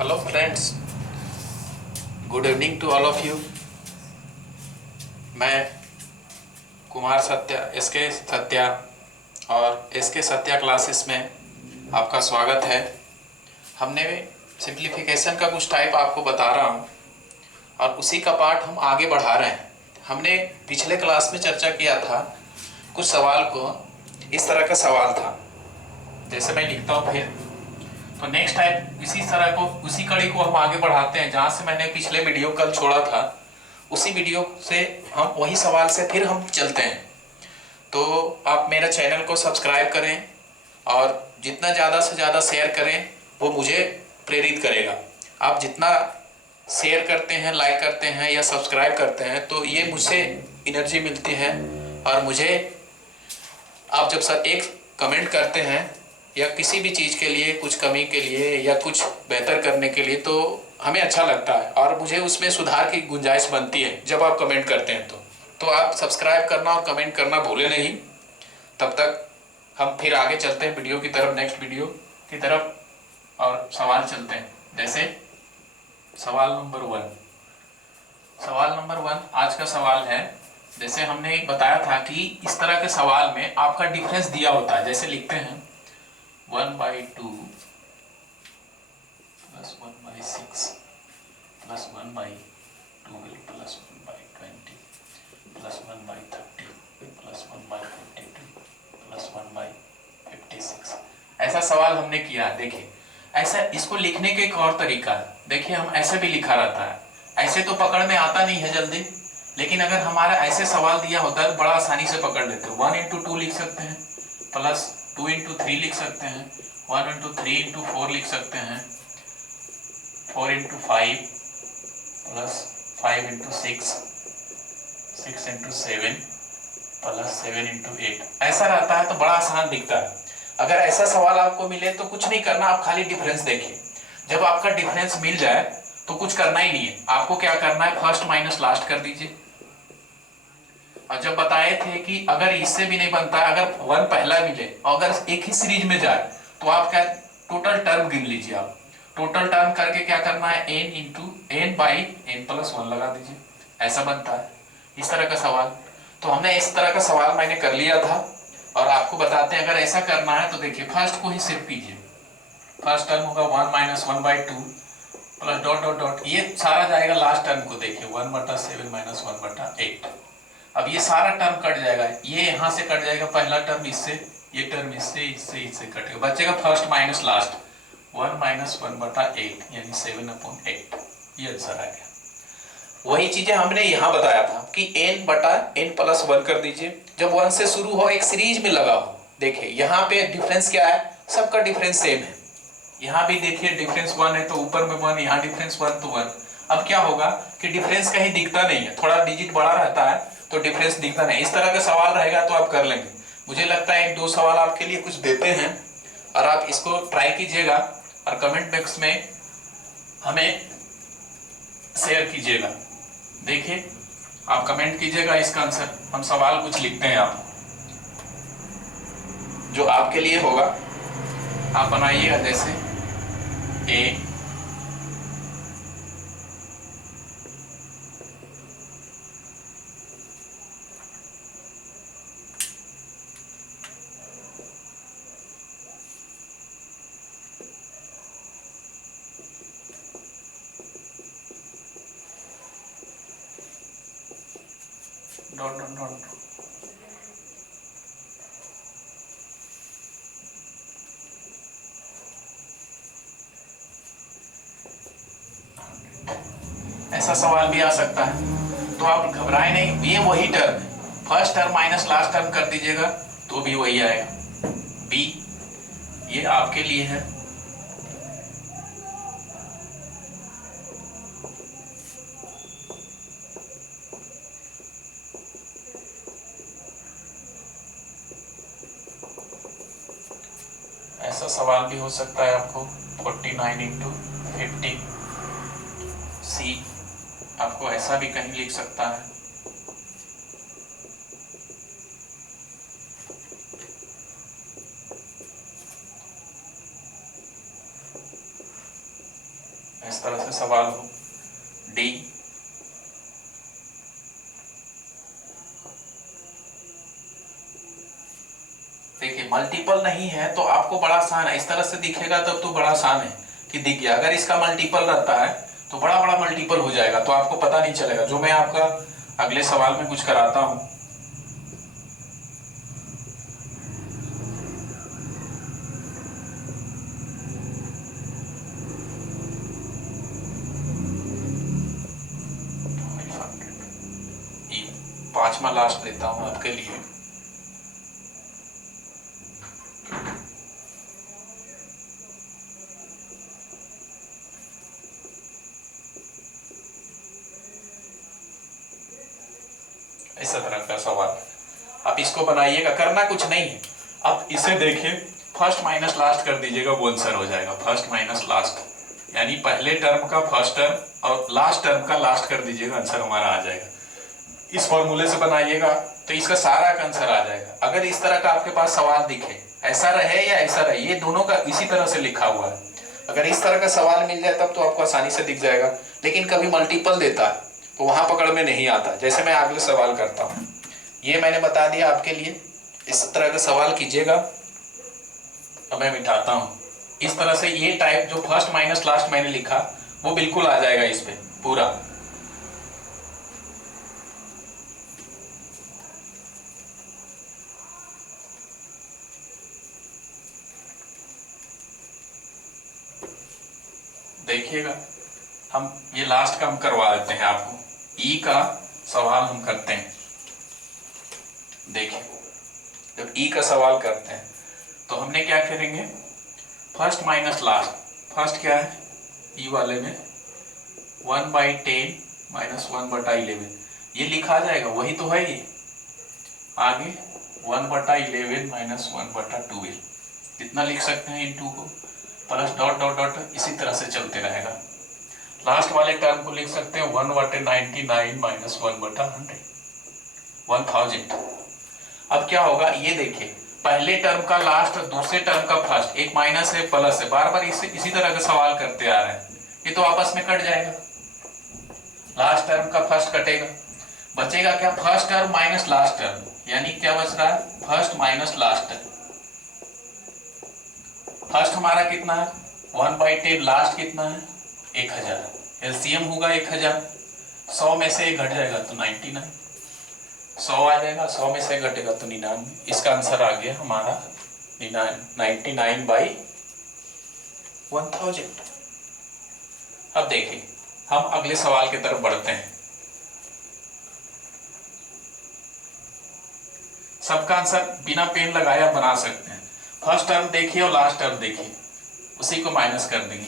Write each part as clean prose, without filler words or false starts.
Hello friends, good evening to all of you. मैं Kumar Satya, SK Satya और SK Satya classes में आपका स्वागत है। हमने सिंप्लीफिकेशन का कुछ टाइप आपको बता रहा हूँ और उसी का पार्ट हम आगे बढ़ा रहे हैं। हमने पिछले क्लास में चर्चा किया था, कुछ सवाल को इस तरह का सवाल था, जैसे मैं लिखता हूँ फिर तो नेक्स्ट टाइम इसी तरह को, उसी कड़ी को हम आगे बढ़ाते हैं जहाँ से मैंने पिछले वीडियो कल छोड़ा था। उसी वीडियो से हम वही सवाल से फिर हम चलते हैं। तो आप मेरा चैनल को सब्सक्राइब करें और जितना ज़्यादा से ज़्यादा शेयर करें वो मुझे प्रेरित करेगा। आप जितना शेयर करते हैं, लाइक करते हैं या सब्सक्राइब करते हैं तो ये मुझसे एनर्जी मिलती है। और मुझे आप जब सर एक कमेंट करते हैं या किसी भी चीज़ के लिए, कुछ कमी के लिए या कुछ बेहतर करने के लिए, तो हमें अच्छा लगता है और मुझे उसमें सुधार की गुंजाइश बनती है जब आप कमेंट करते हैं। तो आप सब्सक्राइब करना और कमेंट करना भूलें नहीं। तब तक हम फिर आगे चलते हैं वीडियो की तरफ, नेक्स्ट वीडियो की तरफ, और सवाल चलते हैं। जैसे सवाल नंबर 1, सवाल नंबर 1 आज का सवाल है। जैसे हमने बताया था कि इस तरह के सवाल में आपका डिफरेंस दिया होता है। जैसे लिखते हैं 1/2 plus 1/6 plus 1/12 plus 1/20 plus 1/30 plus 1/52 plus 1/56। ऐसा सवाल हमने किया। देखिए, ऐसा इसको लिखने के एक और तरीका है। देखिए, हम ऐसे भी लिखा रहता है, ऐसे तो पकड़ में आता नहीं है जल्दी, लेकिन अगर हमारा ऐसे सवाल दिया होता है बड़ा आसानी से पकड़ लेते हैं। 1 × 2 लिख सकते हैं, प्लस 2 × 3 लिख सकते हैं, 1 × 3 × 4 लिख सकते हैं, 4 × 5 प्लस 5 × 6, 6 × 7 प्लस 7 × 8। ऐसा रहता है तो बड़ा आसान दिखता है। अगर ऐसा सवाल आपको मिले तो कुछ नहीं करना, आप खाली डिफरेंस देखिए। जब आपका डिफरेंस मिल जाए तो कुछ करना ही नहीं है। आपको क्या करना है, फर्स्ट माइनस लास्ट कर दीजिए। और जब बताए थे कि अगर इससे भी नहीं बनता, अगर 1 पहला मिले और अगर एक ही सीरीज में जाए तो आप क्या, टोटल टर्म गिन लीजिए। आप टोटल टर्म करके क्या करना है, n/n+1 लगा दीजिए। ऐसा बनता है इस तरह का सवाल। तो हमने इस तरह का सवाल मैंने कर लिया था और आपको बताते हैं। अगर ऐसा करना है तो देखिए, फर्स्ट को ही सिर्फ कीजिए। फर्स्ट टर्म होगा 1 - 1/2 प्लस डॉट डॉट डॉट, ये सारा जाएगा लास्ट टर्म को। देखिए 1/7 - 1/8। अब ये सारा टर्म कट जाएगा, ये यहां से कट जाएगा, पहला टर्म इससे, ये टर्म इससे, इससे कटेगा, बचेगा फर्स्ट माइनस लास्ट। 1 - 1/8 यानी 7/8। ये आंसर आ गया। वही चीजें हमने यहाँ बताया था कि n/n+1 कर दीजिए। जब 1 से शुरू हो, एक सीरीज में लगा हो। देखिए यहाँ पे डिफरेंस क्या है, सबका डिफरेंस सेम है। यहाँ भी देखिए डिफरेंस 1 है तो ऊपर में 1, यहाँ डिफरेंस 1 तो 1। अब क्या होगा कि डिफरेंस कहीं दिखता नहीं है, थोड़ा डिजिट बड़ा रहता है तो डिफरेंस दिखता नहीं। इस तरह का सवाल रहेगा तो आप कर लेंगे। मुझे लगता है 1-2 सवाल आपके लिए कुछ देते हैं और आप इसको ट्राई कीजिएगा और कमेंट बॉक्स में हमें शेयर कीजिएगा। देखिए, आप कमेंट कीजिएगा इसका आंसर, हम सवाल कुछ लिखते हैं आप जो आपके लिए होगा, आप बनाइएगा। जैसे ए डॉट डॉट डॉट। ऐसा सवाल भी आ सकता है, तो आप घबराएं नहीं। ये वही टर्म है, first term minus last term कर दीजिएगा तो भी वही आएगा। बी, ये आपके लिए है। ऐसा सवाल भी हो सकता है आपको 49 × 50। सी, आपको ऐसा भी कहीं लिख सकता है। इस तरह से सवाल हो। डी, देखिए मल्टीपल नहीं है तो आपको बड़ा आसान है, इस तरह से दिखेगा तब तो बड़ा आसान है कि दिख गया। अगर इसका मल्टीपल रहता है तो बड़ा बड़ा मल्टीपल हो जाएगा, तो आपको पता नहीं चलेगा। जो मैं आपका अगले सवाल में कुछ कराता हूं। पांचवा लास्ट देता हूं आपके लिए। इस तरह का सवाल आप इसको बनाइएगा, करना कुछ नहीं है। अब इसे देखिए, फर्स्ट माइनस लास्ट कर दीजिएगा, वो आंसर हो जाएगा। फर्स्ट माइनस लास्ट यानी पहले टर्म का फर्स्ट टर्म और लास्ट टर्म का लास्ट कर दीजिएगा, आंसर हमारा आ जाएगा। इस फॉर्मूले से बनाइएगा तो इसका सारा का आंसर आ जाएगा। अगर इस तरह का आपके पास सवाल दिखे, ऐसा रहे या ऐसा रहे, ये दोनों का इसी तरह से लिखा हुआ है, अगर इस तरह का सवाल मिल जाए तब तो आपको आसानी से दिख जाएगा। लेकिन कभी मल्टीपल देता है तो वहां पकड़ में नहीं आता। जैसे मैं अगले सवाल करता हूं, ये मैंने बता दिया आपके लिए, इस तरह का सवाल कीजिएगा। अब मैं मिटाता हूं। इस तरह से ये टाइप जो फर्स्ट माइनस लास्ट मैंने लिखा वो बिल्कुल आ जाएगा इस पे पूरा। देखिएगा, हम ये लास्ट का हम करवा देते हैं आपको। ई का सवाल हम करते हैं। देखिए, जब ई का सवाल करते हैं तो हमने क्या करेंगे, फर्स्ट माइनस लास्ट। फर्स्ट क्या है ई वाले में 1/10 माइनस 1/11, ये लिखा जाएगा, वही तो है ये। आगे 1/11 माइनस 1/12, इतना लिख सकते हैं इन टू को, प्लस डॉट डॉट डॉट इसी तरह से चलते रहेगा। लास्ट वाले टर्म को लिख सकते हैं 1/99 माइनस 1/100, 1000। अब क्या होगा ये देखिए, पहले टर्म का लास्ट, दूसरे टर्म का फर्स्ट, एक माइनस है प्लस है, बार बार इसी तरह का सवाल करते आ रहे हैं, ये तो आपस में कट जाएगा। लास्ट टर्म का फर्स्ट कटेगा, बचेगा क्या, first term minus last term, यानी क्या बच रहा है, first minus last term. First हमारा कितना है 1/10, लास्ट कितना है 1000, एलसीएम होगा 1000, 100 में से घट जाएगा तो 99, 100 आ जाएगा, 100 में से घटेगा तो 99। इसका आंसर आ गया हमारा 99/1000। अब देखिए, हम अगले सवाल की तरफ बढ़ते हैं। सबका आंसर बिना पेन लगाया बना सकते हैं। फर्स्ट टर्म देखिए और लास्ट टर्म देखिए, उसी को माइनस कर देंगे,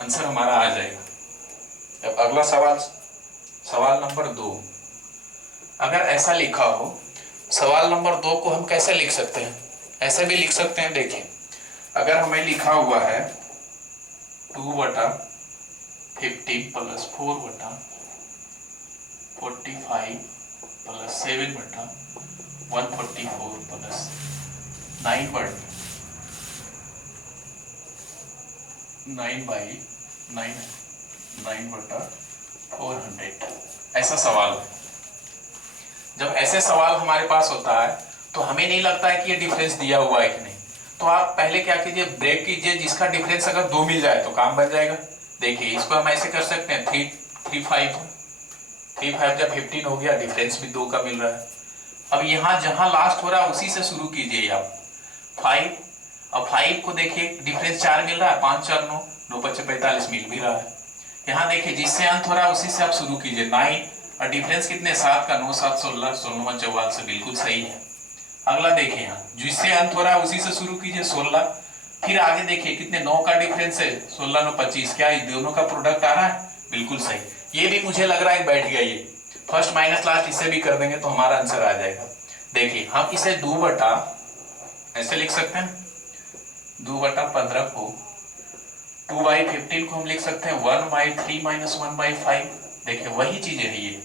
आंसर हमारा आ जाएगा। अब अगला सवाल, सवाल नंबर 2। अगर ऐसा लिखा हो, सवाल नंबर 2 को हम कैसे लिख सकते हैं, ऐसे भी लिख सकते हैं। देखिए, अगर हमें लिखा हुआ है 2/15 प्लस 4/45 प्लस 7/144 प्लस 9/400, ऐसा सवाल है। जब ऐसे सवाल हमारे पास होता है तो हमें नहीं लगता है कि ये डिफरेंस दिया हुआ है कि नहीं, तो आप पहले क्या कीजिए, ब्रेक कीजिए, जिसका डिफरेंस अगर 2 मिल जाए तो काम बन जाएगा। देखिए, इसको हम ऐसे कर सकते हैं 3 5 जब 15 हो गया, डिफरेंस भी 2 का मिल रहा है। अब यहाँ जहां लास्ट हो रहा है उसी से शुरू कीजिए आप 5। अब 5 को देखिए, डिफरेंस 4 मिल रहा है, 5 4 9, 9 5 45 मिल भी रहा है। यहाँ देखिए, जिससे अंत हो रहा है उसी से आप शुरू कीजिए 9, और डिफरेंस कितने 7 का, 9 7 16, 16 44 से बिल्कुल सही है। अगला देखिए, यहाँ जिससे अंत हो रहा है उसी से शुरू कीजिए 16, फिर आगे देखिए कितने 9 का डिफरेंस है, 16 9 25, क्या ये दोनों का प्रोडक्ट आ रहा है, बिल्कुल सही। ये भी मुझे लग रहा है बैठ गया, ये फर्स्ट माइनस लास्ट इसे भी कर देंगे तो हमारा आंसर आ जाएगा। देखिए, हम इसे 2 ऐसे लिख सकते हैं, 2/15 को 2/15 को हम लिख सकते हैं 1/3 माइनस 1/5। देखिए, वही चीजें है ये।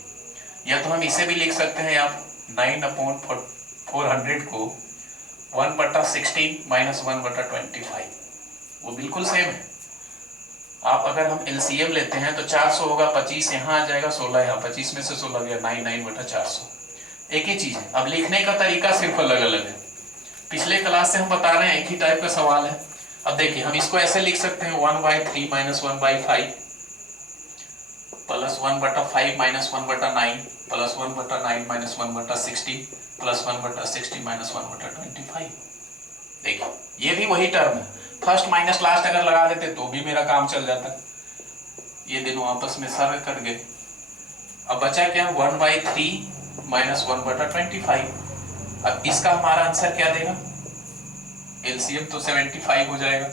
या तो हम इसे भी लिख सकते हैं आप 9/400 को 1/16 माइनस 1/25, वो बिल्कुल सेम है। आप अगर हम एलसीएम लेते हैं तो 400 होगा, 25 यहाँ आ जाएगा, 16 यहाँ, 25 में से 16 गया, 9/400। एक ही चीज है। अब लिखने का तरीका सिर्फ अलग अलग है। पिछले क्लास से हम बता रहे हैं एक ही टाइप का सवाल है। अब देखिए हम इसको ऐसे लिख सकते हैं 1/3 - 1/5 प्लस 1/5 - 1/9 प्लस 1/9 - 1/60 प्लस 1/60 - 1/25। देखिए ये भी वही टर्म है। फर्स्ट माइनस लास्ट अगर लगा देते तो भी मेरा काम चल जाता। ये दोनों आपस में सर्व कर गए। अब बचा क्या, 1/3 - 1/25। अब इसका हमारा आंसर क्या देगा, एलसीएम तो 75 हो जाएगा,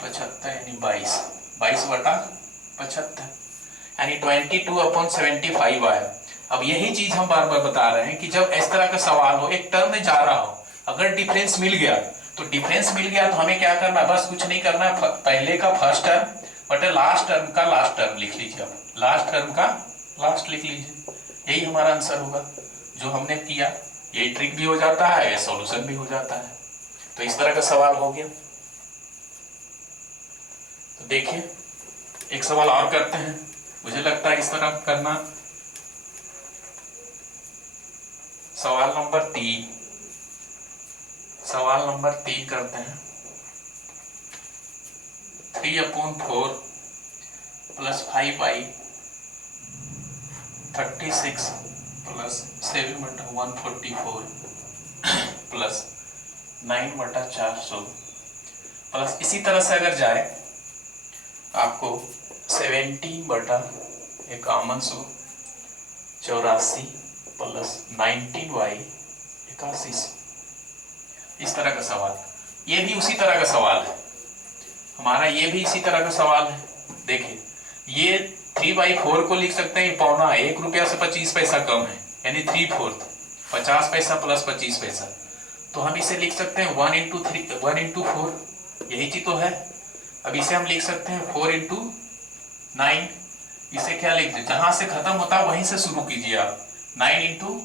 75 यानी 22/75 यानी 22/75 आया। अब यही चीज हम बार बार बता रहे हैं कि जब इस तरह का सवाल हो, एक टर्म में जा रहा हो, अगर डिफरेंस मिल गया तो डिफरेंस मिल गया तो हमें क्या करना है, बस कुछ नहीं करना है, पहले का फर्स्ट टर्म बटे लास्ट टर्म का लास्ट टर्म लिख लीजिए। अब लास्ट टर्म का लास्ट लिख लीजिए, यही हमारा आंसर होगा जो हमने किया। ये ट्रिक भी हो जाता है, ये सॉल्यूशन भी हो जाता है। तो इस तरह का सवाल हो गया। तो देखिए एक सवाल और करते हैं, मुझे लगता है इस तरह करना। सवाल नंबर 3 करते हैं। 3/4 plus 5i 36 plus 7/144 plus 9/400 plus इसी तरह से अगर जाए आपको 17/84 प्लस 19y 81। इस तरह का सवाल, ये भी उसी तरह का सवाल है हमारा, ये भी इसी तरह का सवाल है। देखिए ये 3/4 को लिख सकते हैं पौना, 1 रुपया से 25 पैसा कम है यानी 3/4, 50 पैसा प्लस 25 पैसा। तो हम इसे लिख सकते हैं 1 × 4, यही चीज तो है। अब इसे हम लिख सकते हैं 4 × 9। इसे क्या लिख दीजिए, जहां से खत्म होता है वहीं से शुरू कीजिए आप। 9 ×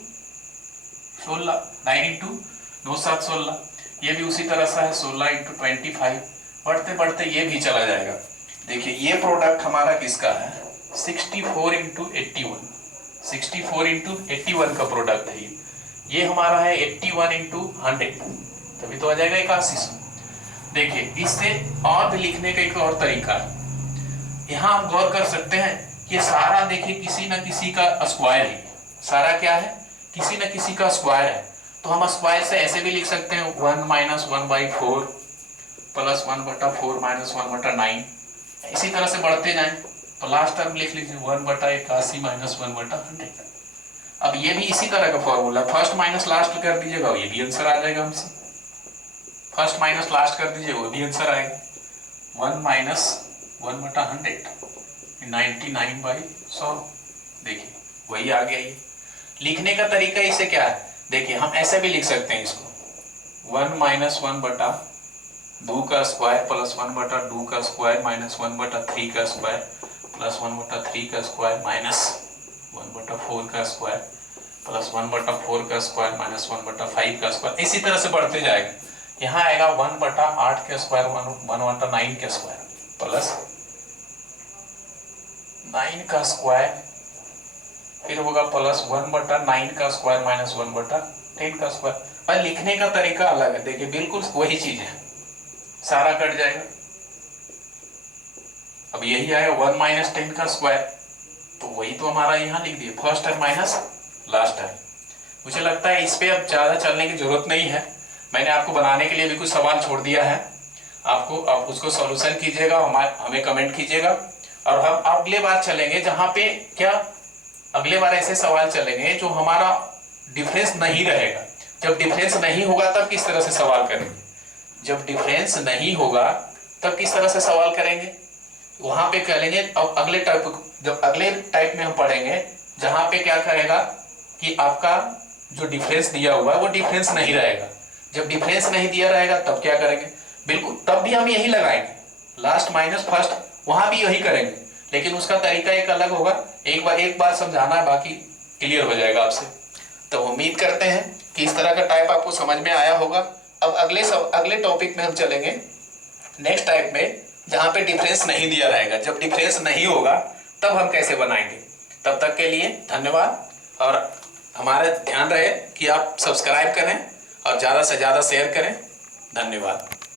16, 9 × 9 7 16। ये भी उसी तरह से है 16 × 25। बढ़ते बढ़ते ये भी चला जाएगा। देखिए ये प्रोडक्ट हमारा किसका है, 64 × 81। 64 × 81 का प्रोडक्ट है ये हमारा है 81 × 100, तभी तो आ जाएगा 8100। देखिए इससे और भी लिखने का एक और तरीका है। यहाँ हम गौर कर सकते हैं, ये सारा देखिए किसी न किसी का स्क्वायर है। सारा क्या है, किसी न किसी का स्क्वायर है। तो हम स्क्वायर से ऐसे भी लिख सकते हैं 1 - 1/4 प्लस 1/4 - 1/9। इसी तरह से बढ़ते जाएं तो लास्ट टर्म लिख लीजिए 1/81 - 1/100। अब ये भी इसी तरह का फॉर्मूला, फर्स्ट माइनस लास्ट कर दीजिएगा, ये भी आंसर आ जाएगा हमसे। फर्स्ट माइनस लास्ट कर दीजिए, वो भी आंसर आएगा। 1 - 1/100 99/100। देखिए वही आ गया। ये लिखने का तरीका इसे क्या है, देखिए हम ऐसे भी लिख सकते हैं इसको 1 - 1/2 का स्क्वायर प्लस 1/2 का स्क्वायर माइनस 1/3 का स्क्वायर प्लस 1/3 का स्क्वायर माइनस 1/4 का स्क्वायर प्लस 1/4 का स्क्वायर माइनस 1/5 का स्क्वायर। इसी तरह से बढ़ते जाएगा। यहाँ आएगा 1/8 का स्क्वायर 1/9 का स्क्वायर प्लस 9 का स्क्वायर, फिर होगा प्लस 1/9 का स्क्वायर माइनस 1/10 का स्क्वायर। पर लिखने का तरीका अलग है। देखिए बिल्कुल वही चीज है, सारा कट जाएगा। अब यही आएगा 1 - 10 का स्क्वायर, तो वही तो हमारा यहाँ लिख दिए, first term minus last term. मुझे लगता है इस पे अब ज्यादा चलने की जरूरत नहीं है। मैंने आपको बनाने के लिए भी कुछ सवाल छोड़ दिया है, आप उसको सॉल्यूशन कीजिएगा, हमें कमेंट कीजिएगा। और हम अगले बार चलेंगे जहां पे क्या, अगले बार ऐसे सवाल चलेंगे जो हमारा डिफरेंस नहीं रहेगा। जब डिफरेंस नहीं होगा तब किस तरह से सवाल करेंगे, जब डिफरेंस नहीं होगा तब किस तरह से सवाल करेंगे, वहां पे करेंगे। अब अगले टाइप में हम पढ़ेंगे जहां पे क्या करेगा कि आपका जो डिफरेंस दिया हुआ है वो डिफरेंस नहीं रहेगा। जब डिफरेंस नहीं दिया रहेगा तब क्या करेंगे, बिल्कुल तब भी हम यही लगाएंगे, लास्ट माइनस फर्स्ट, वहां भी यही करेंगे, लेकिन उसका तरीका एक अलग होगा। एक बार समझाना है, बाकी क्लियर हो जाएगा आपसे। तो उम्मीद करते हैं कि इस तरह का टाइप आपको समझ में आया होगा। अब अगले टॉपिक में हम चलेंगे नेक्स्ट टाइप में, जहाँ पे डिफरेंस नहीं दिया रहेगा। जब डिफरेंस नहीं होगा तब हम कैसे बनाएंगे। तब तक के लिए धन्यवाद, और हमारा ध्यान रहे कि आप सब्सक्राइब करें और ज़्यादा से ज़्यादा शेयर करें। धन्यवाद।